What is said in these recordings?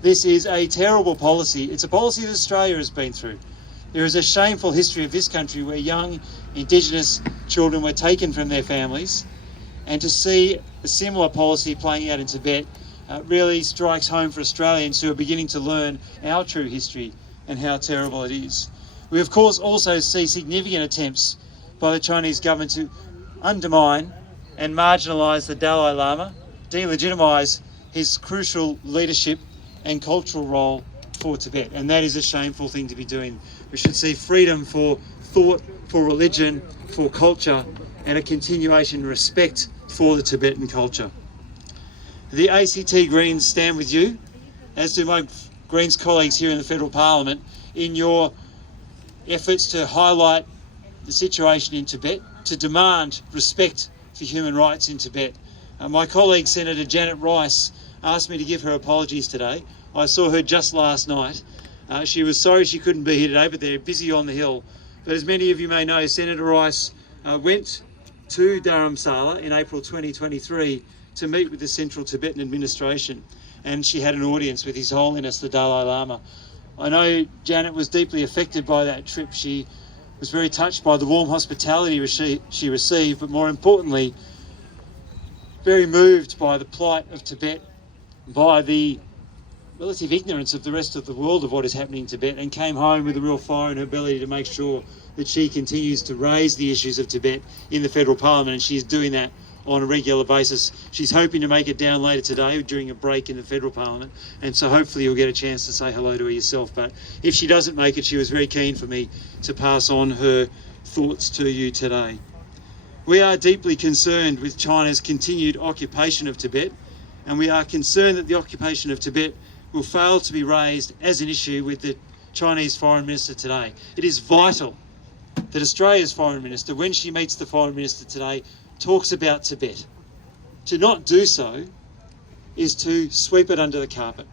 This is a terrible policy. It's a policy that Australia has been through. There is a shameful history of this country where young Indigenous children were taken from their families, and to see a similar policy playing out in Tibet really strikes home for Australians who are beginning to learn our true history and how terrible it is. We of course also see significant attempts by the Chinese government to undermine and marginalise the Dalai Lama, delegitimise his crucial leadership and cultural role for Tibet, and that is a shameful thing to be doing. We should see freedom for thought, for religion, for culture, and a continuation of respect for the Tibetan culture. The ACT Greens stand with you, as do my Greens colleagues here in the Federal Parliament, in your efforts to highlight the situation in Tibet, to demand respect for human rights in Tibet. My colleague Senator Janet Rice asked me to give her apologies today. I saw her just last night. She was sorry she couldn't be here today, but they're busy on the Hill. But as many of you may know, Senator Rice went to Dharamsala in April 2023 to meet with the Central Tibetan Administration, and she had an audience with His Holiness the Dalai Lama. I know Janet was deeply affected by that trip. She was very touched by the warm hospitality she received, but more importantly, very moved by the plight of Tibet, by the relative ignorance of the rest of the world of what is happening in Tibet, and came home with a real fire in her belly to make sure that she continues to raise the issues of Tibet in the Federal Parliament, and she's doing that on a regular basis. She's hoping to make it down later today during a break in the Federal Parliament, and so hopefully you'll get a chance to say hello to her yourself. But if she doesn't make it, she was very keen for me to pass on her thoughts to you today. We are deeply concerned with China's continued occupation of Tibet, and we are concerned that the occupation of Tibet will fail to be raised as an issue with the Chinese Foreign Minister today. It is vital that Australia's Foreign Minister, when she meets the Foreign Minister today, talks about Tibet. To not do so is to sweep it under the carpet.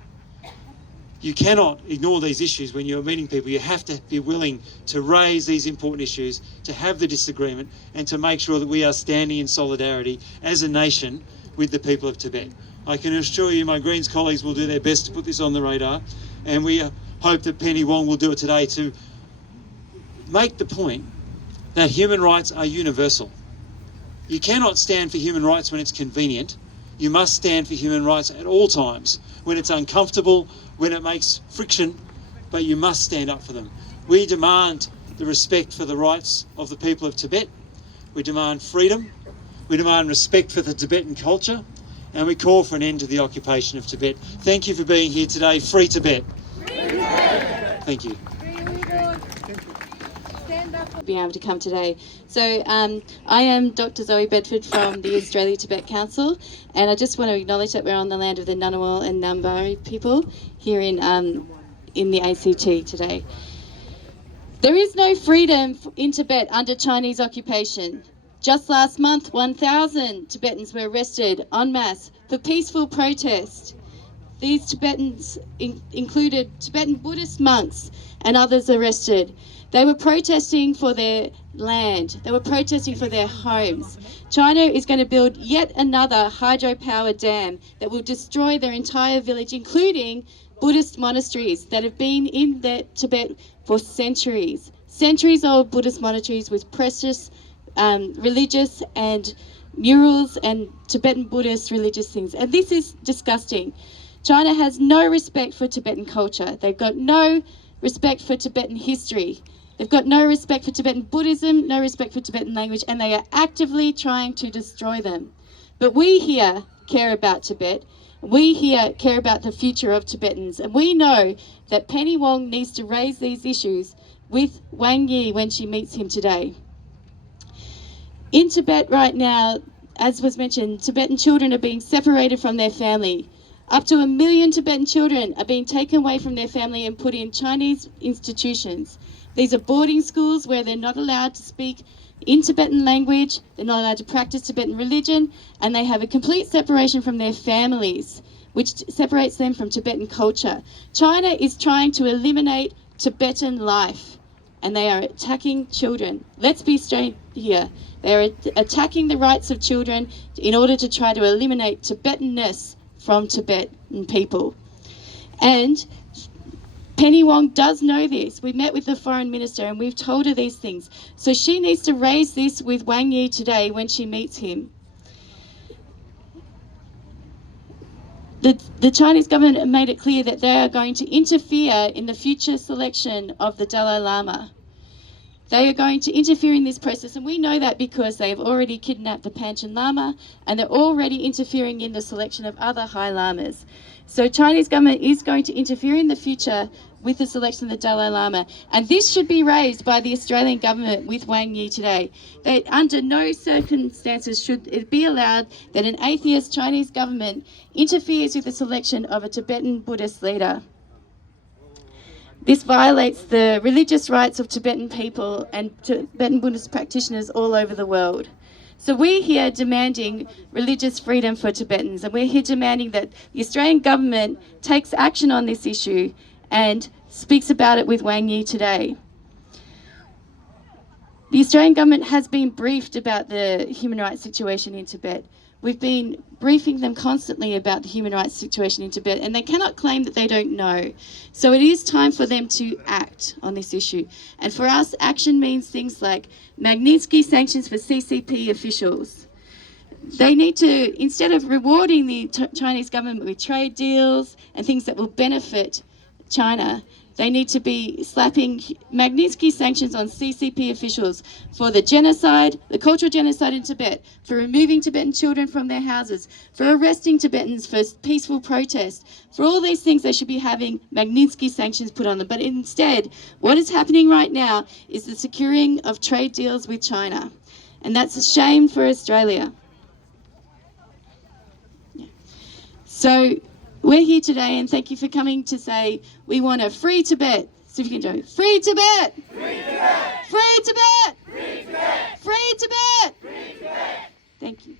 You cannot ignore these issues when you're meeting people. You have to be willing to raise these important issues, to have the disagreement, and to make sure that we are standing in solidarity as a nation with the people of Tibet. I can assure you my Greens colleagues will do their best to put this on the radar, and we hope that Penny Wong will do it today to make the point that human rights are universal. You cannot stand for human rights when it's convenient. You must stand for human rights at all times, when it's uncomfortable, when it makes friction, but you must stand up for them. We demand the respect for the rights of the people of Tibet. We demand freedom. We demand respect for the Tibetan culture, and we call for an end to the occupation of Tibet. Thank you for being here today. Free Tibet. Free Tibet. Thank you. Being able to come today. So I am Dr. Zoe Bedford from the Australia Tibet Council, and I just want to acknowledge that we're on the land of the Ngunnawal and Ngambri people here in the ACT today. There is no freedom in Tibet under Chinese occupation. Just last month, 1,000 Tibetans were arrested en masse for peaceful protest. These Tibetans included Tibetan Buddhist monks and others arrested. They were protesting for their land. They were protesting for their homes. China is going to build yet another hydropower dam that will destroy their entire village, including Buddhist monasteries that have been in Tibet for centuries. Centuries-old Buddhist monasteries with precious religious and murals and Tibetan Buddhist religious things. And this is disgusting. China has no respect for Tibetan culture. They've got no respect for Tibetan history. They've got no respect for Tibetan Buddhism, no respect for Tibetan language, and they are actively trying to destroy them. But we here care about Tibet. We here care about the future of Tibetans, and we know that Penny Wong needs to raise these issues with Wang Yi when she meets him today. In Tibet right now, as was mentioned, Tibetan children are being separated from their family. Up to 1 million Tibetan children are being taken away from their family and put in Chinese institutions. These are boarding schools where they're not allowed to speak in Tibetan language, they're not allowed to practice Tibetan religion, and they have a complete separation from their families, which separates them from Tibetan culture. China is trying to eliminate Tibetan life, and they are attacking children. Let's be straight here. They're attacking the rights of children in order to try to eliminate Tibetanness from Tibetan people. And Penny Wong does know this. We met with the foreign minister and we've told her these things. So she needs to raise this with Wang Yi today when she meets him. The Chinese government have made it clear that they are going to interfere in the future selection of the Dalai Lama. They are going to interfere in this process, and we know that because they have already kidnapped the Panchen Lama and they're already interfering in the selection of other High Lamas. So Chinese government is going to interfere in the future with the selection of the Dalai Lama, and this should be raised by the Australian government with Wang Yi today. That under no circumstances should it be allowed that an atheist Chinese government interferes with the selection of a Tibetan Buddhist leader. This violates the religious rights of Tibetan people and Tibetan Buddhist practitioners all over the world. So we're here demanding religious freedom for Tibetans, and we're here demanding that the Australian government takes action on this issue and speaks about it with Wang Yi today. The Australian government has been briefed about the human rights situation in Tibet. We've been briefing them constantly about the human rights situation in Tibet, and they cannot claim that they don't know. So it is time for them to act on this issue. And for us, action means things like Magnitsky sanctions for CCP officials. They need to, instead of rewarding the Chinese government with trade deals and things that will benefit China, they need to be slapping Magnitsky sanctions on CCP officials for the genocide, the cultural genocide in Tibet, for removing Tibetan children from their houses, for arresting Tibetans for peaceful protest. For all these things, they should be having Magnitsky sanctions put on them. But instead, what is happening right now is the securing of trade deals with China. And that's a shame for Australia. Yeah. So we're here today, and thank you for coming to say we want a free Tibet. So if you can do it. Free Tibet! Free Tibet! Free Tibet! Free Tibet! Free Tibet! Free Tibet! Thank you.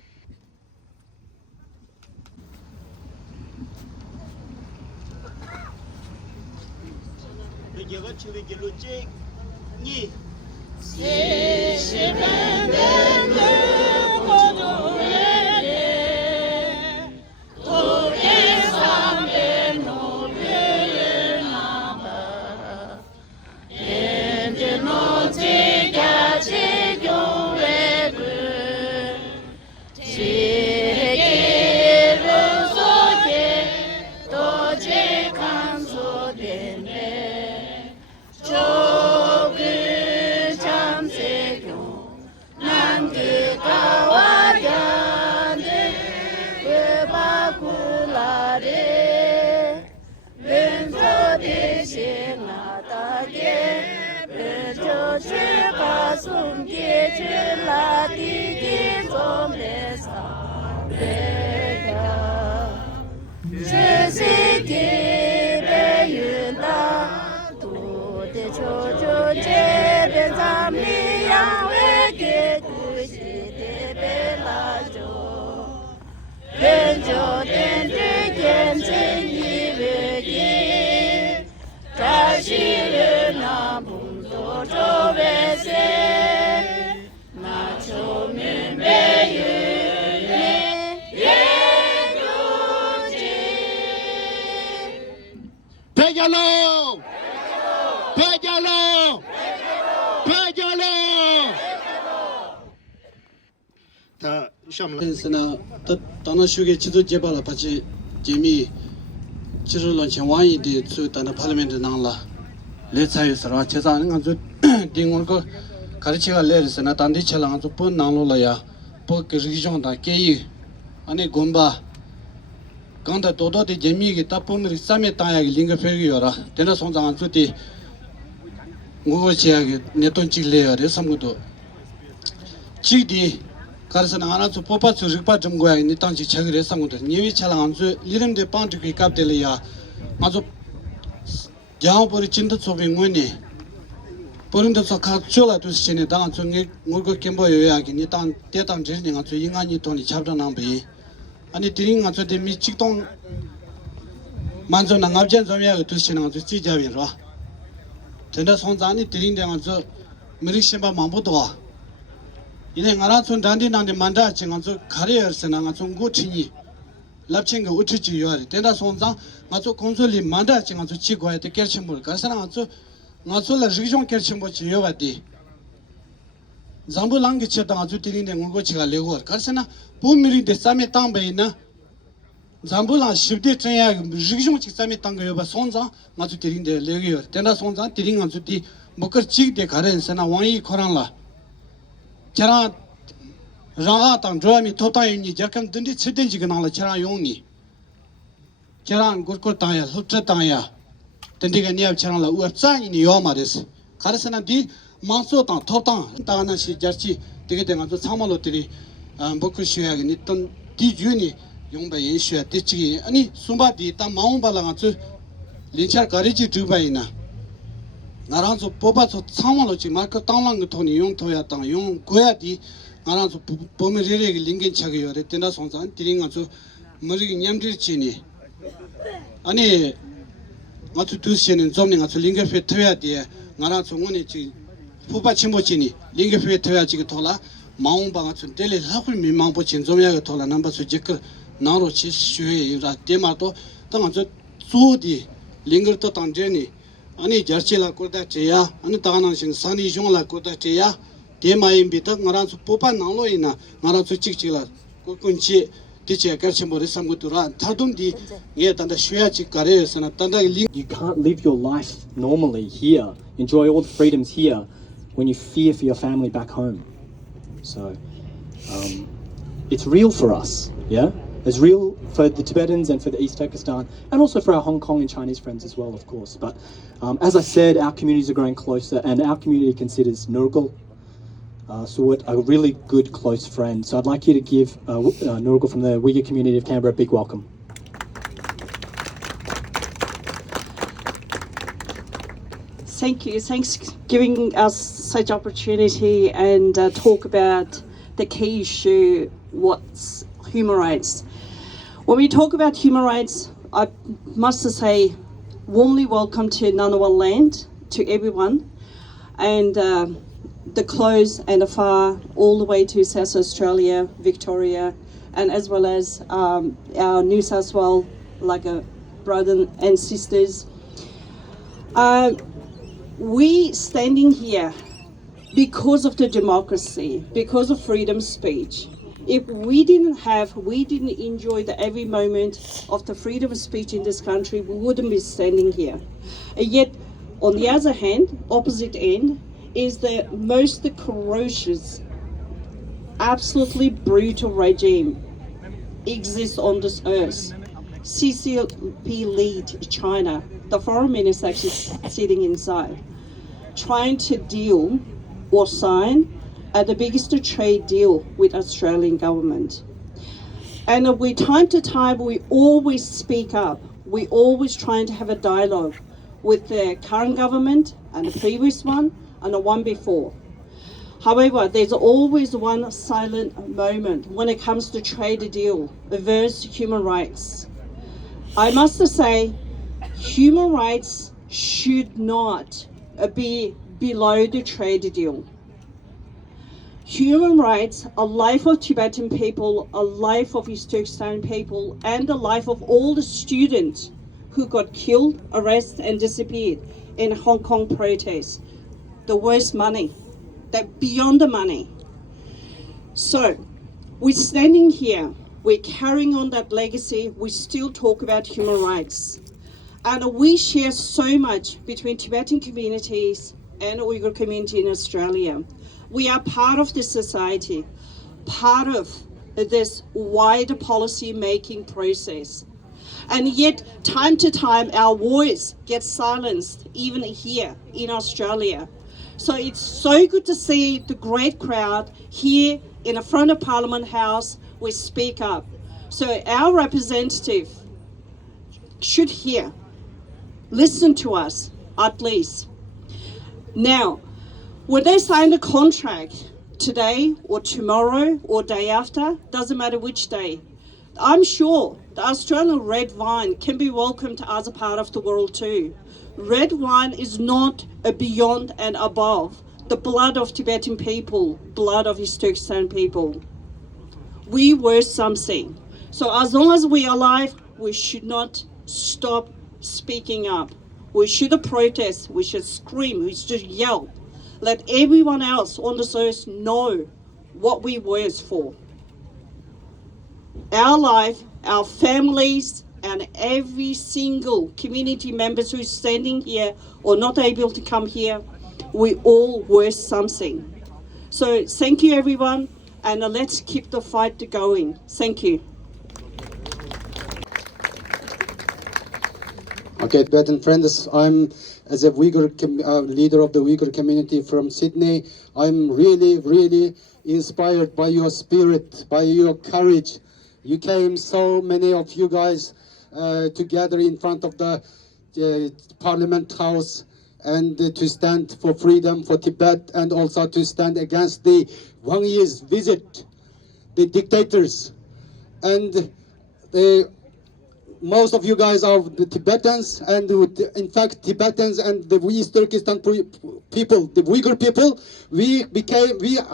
Pégalo! Pégalo! Pégalo! 다 샴라스나 다나슈게 지도 제발아 같이 재미 지르론 전와이데 주다나 파르멘트 나라 레차유스라 제자는 아주 딩원거 가르치가 레르스나 단디체랑 아주 뻔 나로라야 포크 리종다 케이 아니 곰바 간다 도도데 재미게 따pom리 싸메 따야게 링거 페기요라 데나 송장한 주디 고고치야게 네톤 찍레야레 삼고도 지디 가르스나 하나도 뽑아서 릭바 좀 거야 니 땅지 책을 삼고도 니위 차랑 안주 이름데 빵트기 갑델이야 아주 야오버리 진도 소빙원이 버린데서 가출라 두시네 당 중에 뭐고 겸보여야기 니땅 대땅 지니가 주 인간이 돈이 잡다남비 아니 드링 안서데 미직동 만조나 납전 좀이야 두시는 거 지자비로 전에 손자니 드링데 안서 미리심바 망보도 이내 나라촌 단디난데 만다 칭안서 가려서나 좀 고치니 랍친가 우치지 요아리 대다 손자 ngazo konsoli manda chi ngazo chi gwa te ker chimbo karsana ngazo la rigjon ker chimbo chi yo badi zambu lang chi ta ngazo tirin de nggo chi ga lego karsana pu miri de same tang be na zambu la shibde chen ya rigjon chi same tang yo ba sonza ngazo tirin de lego yo tena sonza tirin ngazo ti mokar chi de garen sana wangi khorang la chara ranga tang joami tota yini jakam dindi chiden ji gna la chara yongni chara gurko ta ya lutra ta ya dindi ga niab chara la uap cha ni yo ma des karasana di manso ta tota ta na si jarchi tige de ngazo chamalo tiri boku shya gi ni ton di juni yongba yin shya de chi ani sumba di ta maung ba la ngazo linchar gari ji duba ina 나랑서 뽑아서 참아로 지 마크 땅랑 그 돈이 용 토야 땅 용 고야디 나랑서 보면 레레기 링겐 차게 요래 된다 손산 디링아서 머리 냠들치니 아니 맞추 두시는 좀ning 아서 링게페 토야디 나랑서 응원이 지 뽑아 침보치니 링게페 토야지 그 돌아 마웅방아 좀 텔레 하풀 미망보 진좀야가 돌아 남바서 제크 나로 치 슈에 이라 데마도 땅아서 수디 링거도 땅제니 아니 저치라 코다 제야 아니 타가나싱 산이 종라 코다 제야 데마임 비탁 나란수 포파 나로이나 나란수 찍찍라 코군치 티체 카르침보리 삼구투라 타둠디 예 단다 슈야치 카레스나 단다 링 You can't live your life normally here, enjoy all the freedoms here, when you fear for your family back home. So, it's real for us, yeah? It's real for the Tibetans and for the East Turkestan, and also for our Hong Kong and Chinese friends as well, of course. But as I said, our communities are growing closer, and our community considers Nurgle Suwat a really good close friend. So I'd like you to give Nurgle from the Uyghur community of Canberra a big welcome. Thank you. Thanks for giving us such opportunity and talk about the key issue, what's human rights. When we talk about human rights, I must say, warmly welcome to Ngunnawal land, to everyone, and the close and the far, all the way to South Australia, Victoria, and as well as our New South Wales, like brothers and sisters. We standing here because of the democracy, because of freedom of speech. If we didn't enjoy the every moment of the freedom of speech in this country, we wouldn't be standing here. And yet, on the other hand, opposite end, is the most ferocious, absolutely brutal regime exists on this earth. CCP lead China, the foreign minister actually sitting inside, trying to deal or sign the biggest trade deal with Australian government. And we time to time, we always speak up. We always trying to have a dialogue with the current government and the previous one and the one before. However, there's always one silent moment when it comes to trade deal versus human rights. I must say, human rights should not be below the trade deal. Human rights, a life of Tibetan people, a life of East Turkestan people, and the life of all the students who got killed, arrested, and disappeared in Hong Kong protests. The worst money, that beyond the money. So, we're standing here, we're carrying on that legacy, we still talk about human rights. And we share so much between Tibetan communities and the Uyghur community in Australia. We are part of this society, part of this wider policy making process. And yet, time to time, our voice gets silenced, even here in Australia. So it's so good to see the great crowd here in the front of Parliament House. We speak up. So our representative should hear, listen to us, at least. Now, when they sign a contract today or tomorrow or day after, doesn't matter which day, I'm sure the Australian red wine can be welcome to other part of the world too. Red wine is not a beyond and above the blood of Tibetan people, blood of East Turkestan people. We were something. So as long as we are alive, we should not stop speaking up. We should protest, we should scream, we should yell. Let everyone else on this earth know what we were for. Our life, our families, and every single community members who's standing here or not able to come here, we all worth something. So thank you everyone, and let's keep the fight going. Thank you. Okay, Tibetan friends, I'm as a Uyghur leader of the Uyghur community from Sydney. I'm really inspired by your spirit, by your courage. You came, so many of you guys, together in front of the Parliament House and to stand for freedom for Tibet, and also to stand against the Wang Yi's visit, the dictators. And most of you guys are the Tibetans, and in fact Tibetans and the East Turkestan people, the Uyghur people, we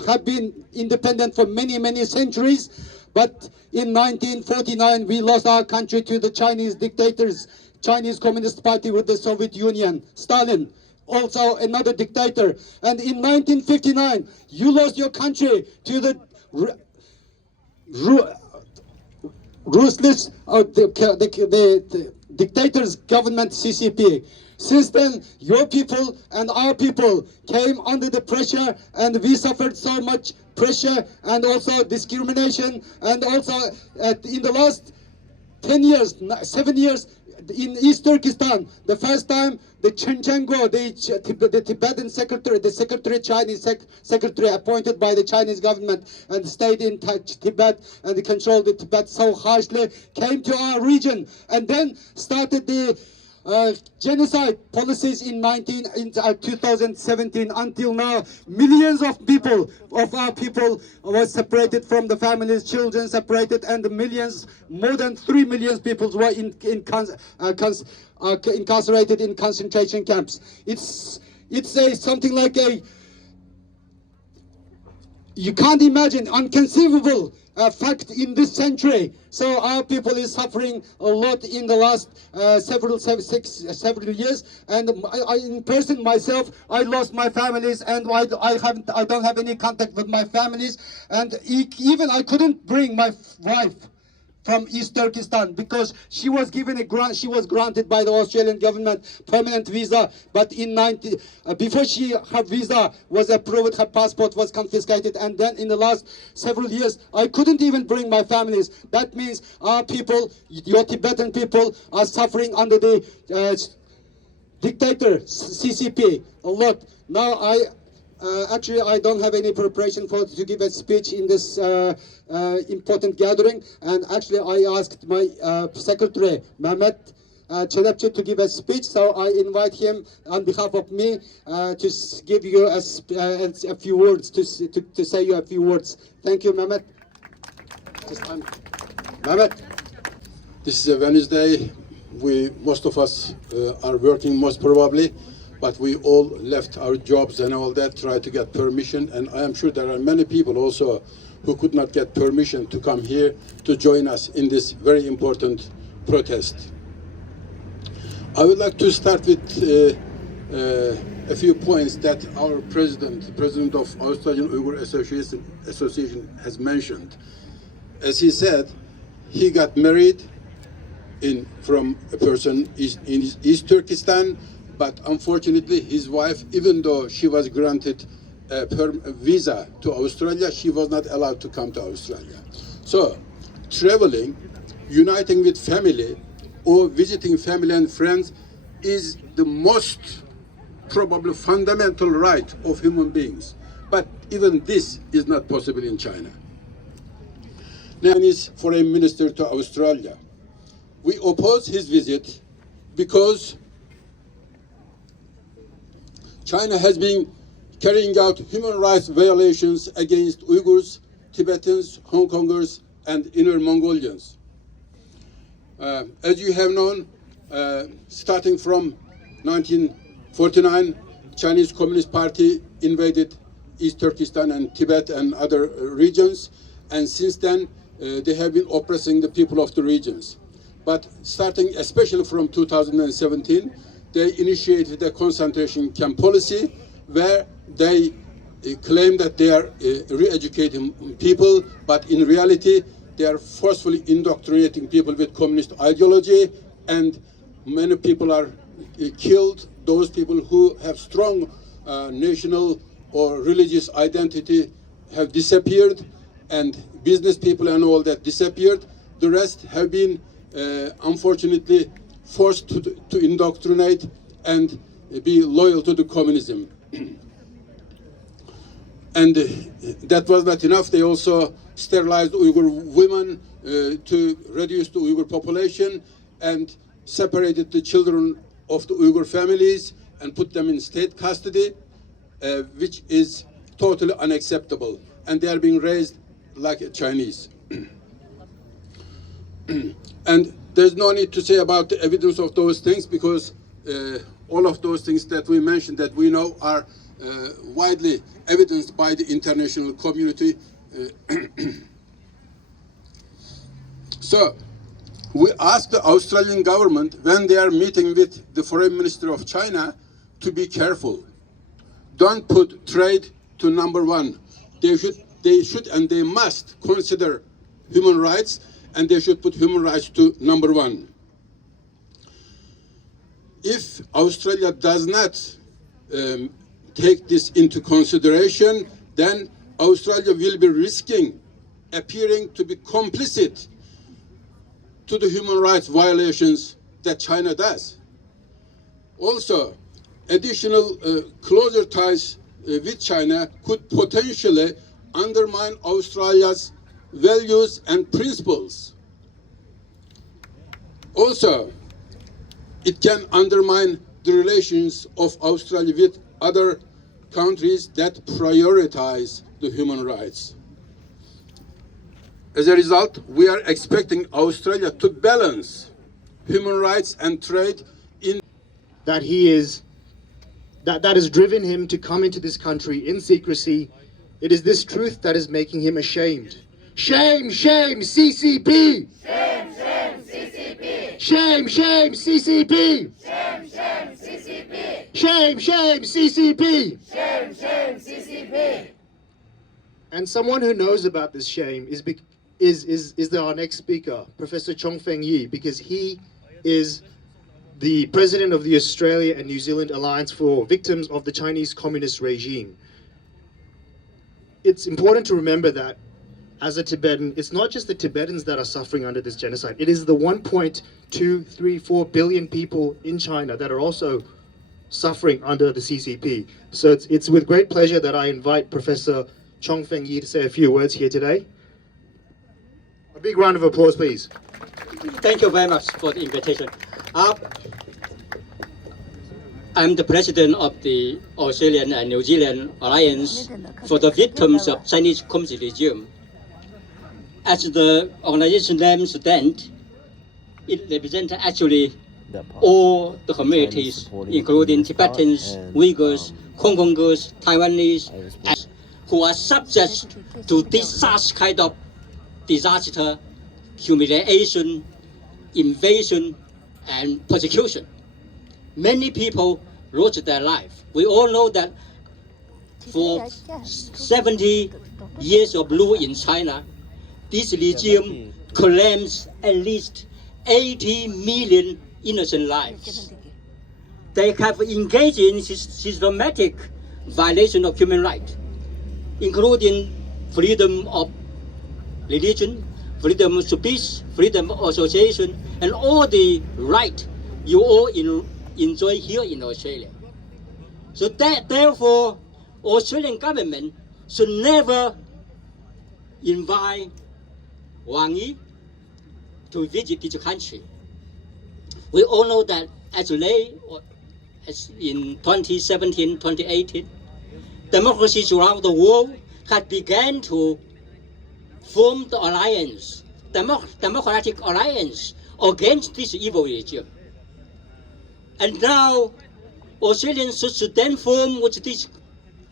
have been independent for many centuries, but in 1949 we lost our country to the Chinese dictators, Chinese Communist Party with the Soviet Union, Stalin, also another dictator. And in 1959 you lost your country to the ruthless the dictator's government, CCP. Since then, your people and our people came under the pressure, and we suffered so much pressure and also discrimination. And also in the last 10 years, 7 years, in East Turkestan, the first time the Chenchengo, the Tibetan secretary, the Chinese secretary appointed by the Chinese government and stayed in Tibet and controlled the Tibet so harshly, came to our region and then started the genocide policies in 2017 until now. Millions of people, of our people, were separated from the families, children separated, and the millions, more than 3 million people were incarcerated in concentration camps. It's something like you can't imagine, inconceivable fact in this century. So our people is suffering a lot in the last several years. And I in person myself, I lost my families, and I don't have any contact with my families, and even I couldn't bring my wife from East Turkestan because she was given a grant. She was granted by the Australian government permanent visa, but before her visa was approved, her passport was confiscated, and then in the last several years I couldn't even bring my families. That means our people, your Tibetan people, are suffering under the dictator CCP a lot. Now actually, I don't have any preparation to give a speech in this important gathering. And actually, I asked my secretary, Mehmet Çelepçi, to give a speech. So I invite him on behalf of me to give you a few words, to say you a few words. Thank you, Mehmet. Mehmet. This is a Wednesday. Most of us are working, most probably. But we all left our jobs and all that, tried to get permission. And I am sure there are many people also who could not get permission to come here to join us in this very important protest. I would like to start with a few points that our president of Australian Uyghur Association has mentioned. As he said, he got married from a person in East Turkestan, but unfortunately his wife, even though she was granted a visa to Australia, she was not allowed to come to Australia. So traveling, uniting with family, or visiting family and friends is the most probably fundamental right of human beings. But even this is not possible in China. Chinese Foreign Minister to Australia. We oppose his visit because China has been carrying out human rights violations against Uyghurs, Tibetans, Hong Kongers, and Inner Mongolians. As you have known, starting from 1949, Chinese Communist Party invaded East Turkestan and Tibet and other regions, and since then they have been oppressing the people of the regions. but starting especially from 2017, they initiated a concentration camp policy where they claim that they are re-educating people, but in reality, they are forcefully indoctrinating people with communist ideology, and many people are killed. Those people who have strong national or religious identity have disappeared, and business people and all that disappeared. The rest have been unfortunately forced to indoctrinate and be loyal to the communism. And that was not enough. They also sterilized Uyghur women to reduce the Uyghur population, and separated the children of the Uyghur families and put them in state custody, which is totally unacceptable. And they are being raised like Chinese. And there's no need to say about the evidence of those things, because all of those things that we mentioned that we know are widely evidenced by the international community. So we ask the Australian government, when they are meeting with the Foreign Minister of China, to be careful. Don't put trade to number one. They should and they must consider human rights, and they should put human rights to number one. If Australia does not take this into consideration, then Australia will be risking appearing to be complicit to the human rights violations that China does. Also, additional closer ties with China could potentially undermine Australia's values and principles. Also, it can undermine the relations of Australia with other countries that prioritize the human rights. As a result, we are expecting Australia to balance human rights and trade in that has driven him to come into this country in secrecy. It is this truth that is making him ashamed. Shame, shame, CCP! Shame, shame, CCP! Shame, shame, CCP! Shame, shame, CCP! Shame, shame, CCP! Shame, shame, CCP! And someone who knows about this shame is our next speaker, Professor Chong Feng Yi, because he is the president of the Australia and New Zealand Alliance for Victims of the Chinese Communist Regime. It's important to remember that as a Tibetan, it's not just the Tibetans that are suffering under this genocide. It is the 1.234 billion people in China that are also suffering under the CCP. So it's with great pleasure that I invite Professor Chong Feng Yi to say a few words here today. A big round of applause, please. Thank you very much for the invitation. I'm the president of the Australian and New Zealand Alliance for the Victims of Chinese Communist Regime. As the organization name stands, it represents actually all the communities, including Tibetans, Uyghurs, Hong Kongers, Taiwanese, who are subject to this such kind of disaster, humiliation, invasion, and persecution. Many people lost their life. We all know that for 70 years of rule in China, this regime claims at least 80 million innocent lives. They have engaged in systematic violation of human rights, including freedom of religion, freedom of speech, freedom of association, and all the rights you all enjoy here in Australia. So therefore, Australian government should never invite Wang Yi to visit this country. We all know that as late as in 2017, 2018, democracies around the world had begun to form the alliance, democratic alliance against this evil regime. And now, Australians should then form with this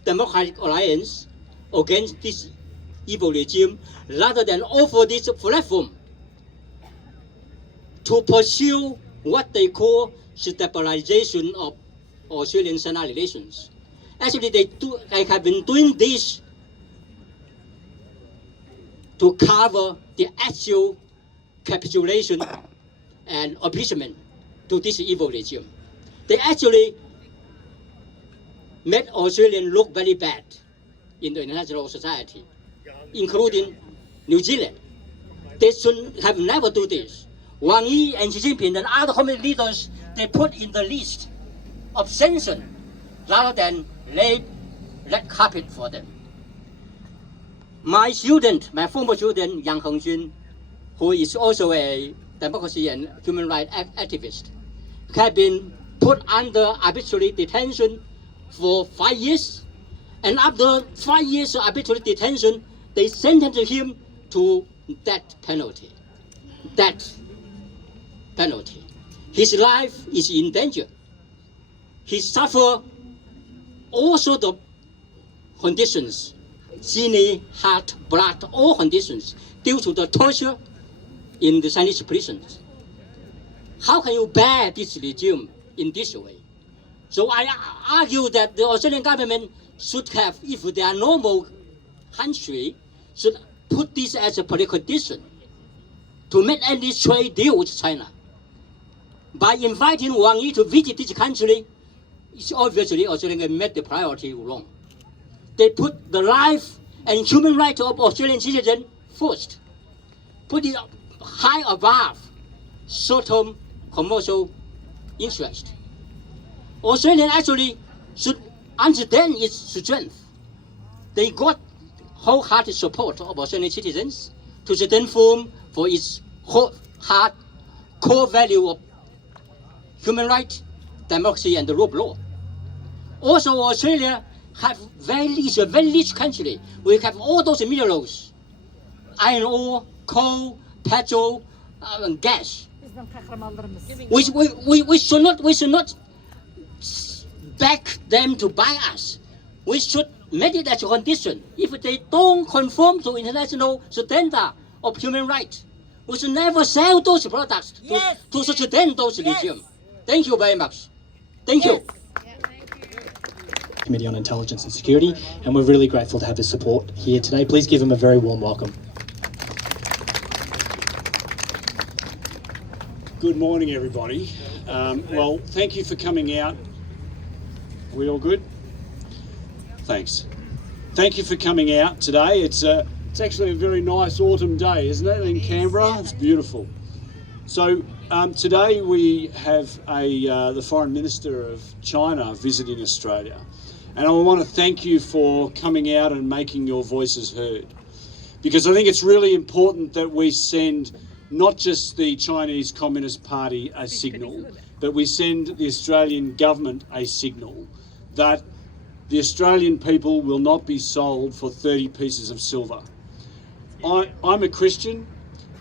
democratic alliance against this evil regime, rather than offer this platform to pursue what they call stabilization of Australian-China relations. Actually, they have been doing this to cover the actual capitulation and appeasement to this evil regime. They actually made Australians look very bad in the international society, including New Zealand. They should have never do this. Wang Yi and Xi Jinping and other communist leaders, they put in the list of sanctions rather than lay red carpet for them. My student, my former student, Yang Hengjun, who is also a democracy and human rights activist, have been put under arbitrary detention for 5 years. And after 5 years of arbitrary detention, they sentenced him to death penalty. Death penalty. His life is in danger. He suffered all sorts of conditions, kidney, heart, blood, all conditions due to the torture in the Chinese prisons. How can you bear this regime in this way? So I argue that the Australian government should have, if they are normal country, should put this as a precondition to make any trade deal with China. By inviting Wang Yi to visit this country, it's obviously Australia made the priority wrong. They put the life and human rights of Australian citizens first, put it high above short-term commercial interest. Australia actually should understand its strength. They got wholehearted support of Australian citizens to stand firm for its hard core value of human rights, democracy, and the rule of law. Also, Australia is a very rich country. We have all those minerals, iron ore, coal, petrol, and gas. We should not back them to buy us. We should make it as a condition. If they don't conform to international standard of human rights, we should never sell those products to sustain those regimes. Thank you very much. Thank you. Committee on Intelligence and Security, and we're really grateful to have the support here today. Please give him a very warm welcome. Good morning, everybody. Well, thank you for coming out. We all good? Thanks. Thank you for coming out today. It's actually a very nice autumn day, isn't it, in Canberra? It's beautiful. So today we have the Foreign Minister of China visiting Australia. And I want to thank you for coming out and making your voices heard. Because I think it's really important that we send not just the Chinese Communist Party a signal, but we send the Australian government a signal that the Australian people will not be sold for 30 pieces of silver. I'm a Christian,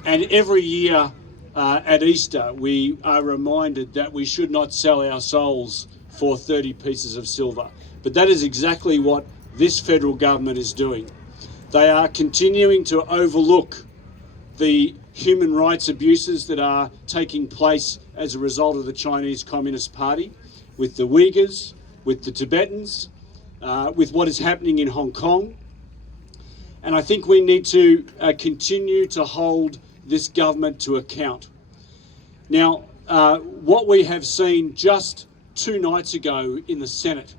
and every year at Easter we are reminded that we should not sell our souls for 30 pieces of silver. But that is exactly what this federal government is doing. They are continuing to overlook the human rights abuses that are taking place as a result of the Chinese Communist Party, with the Uyghurs, with the Tibetans, with what is happening in Hong Kong. And I think we need to continue to hold this government to account. Now, what we have seen just 2 nights ago in the Senate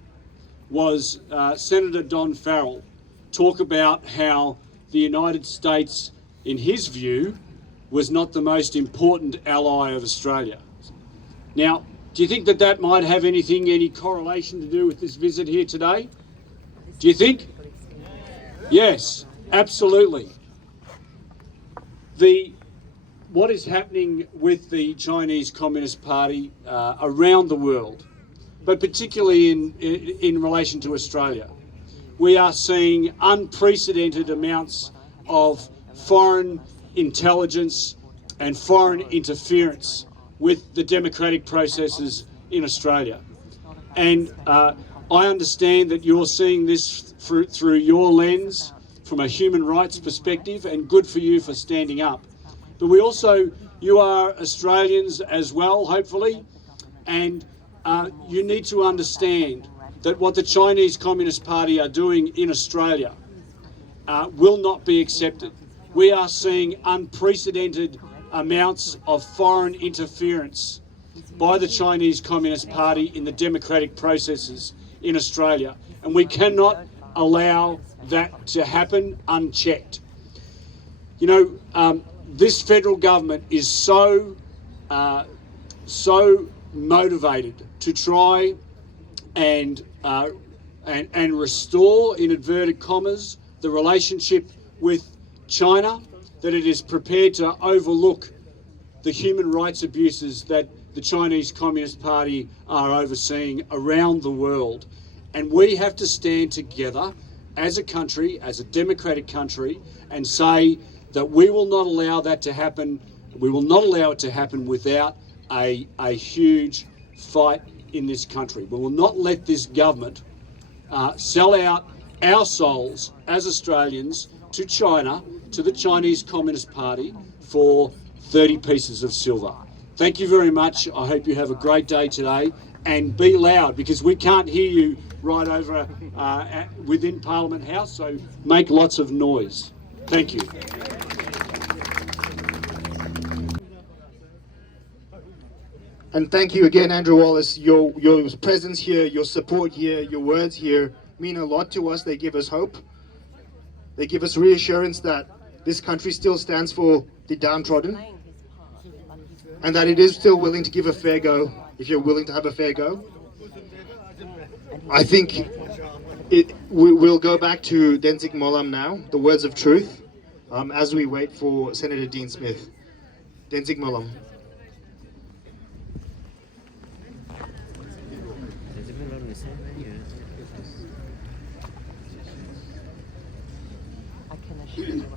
was Senator Don Farrell talk about how the United States, in his view, was not the most important ally of Australia. Now, do you think that that might have any correlation to do with this visit here today? Do you think? Yes, absolutely. What is happening with the Chinese Communist Party around the world, but particularly in relation to Australia, we are seeing unprecedented amounts of foreign intelligence and foreign interference with the democratic processes in Australia. And I understand that you're seeing this through your lens from a human rights perspective, and good for you for standing up. But we also You are Australians as well, hopefully, and you need to understand that what the Chinese Communist Party are doing in Australia will not be accepted. We are seeing unprecedented amounts of foreign interference by the Chinese Communist Party in the democratic processes in Australia, and we cannot allow that to happen unchecked. You know, this federal government is so motivated to try and restore, in inverted commas, the relationship with China, that it is prepared to overlook the human rights abuses that the Chinese Communist Party are overseeing around the world. And we have to stand together as a country, as a democratic country, and say that we will not allow that to happen. We will not allow it to happen without a huge fight in this country. We will not let this government sell out our souls as Australians to China, to the Chinese Communist Party, for 30 pieces of silver. Thank you very much. I hope you have a great day today, and be loud, because we can't hear you right over within Parliament House, so make lots of noise. Thank you. And thank you again, Andrew Wallace. Your presence here, your support here, your words here mean a lot to us. They give us hope. They give us reassurance that this country still stands for the downtrodden, and that it is still willing to give a fair go, if you're willing to have a fair go. I think we'll go back to Denzig Molam now, the words of truth, as we wait for Senator Dean Smith. Denzig Molam. I can assure you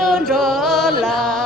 I'm not lying.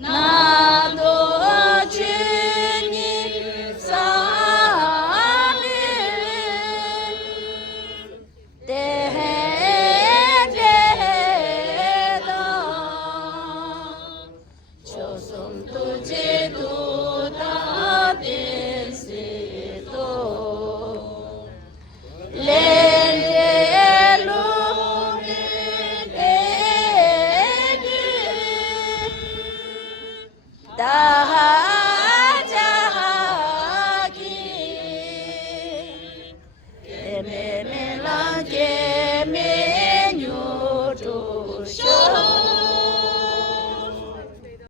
나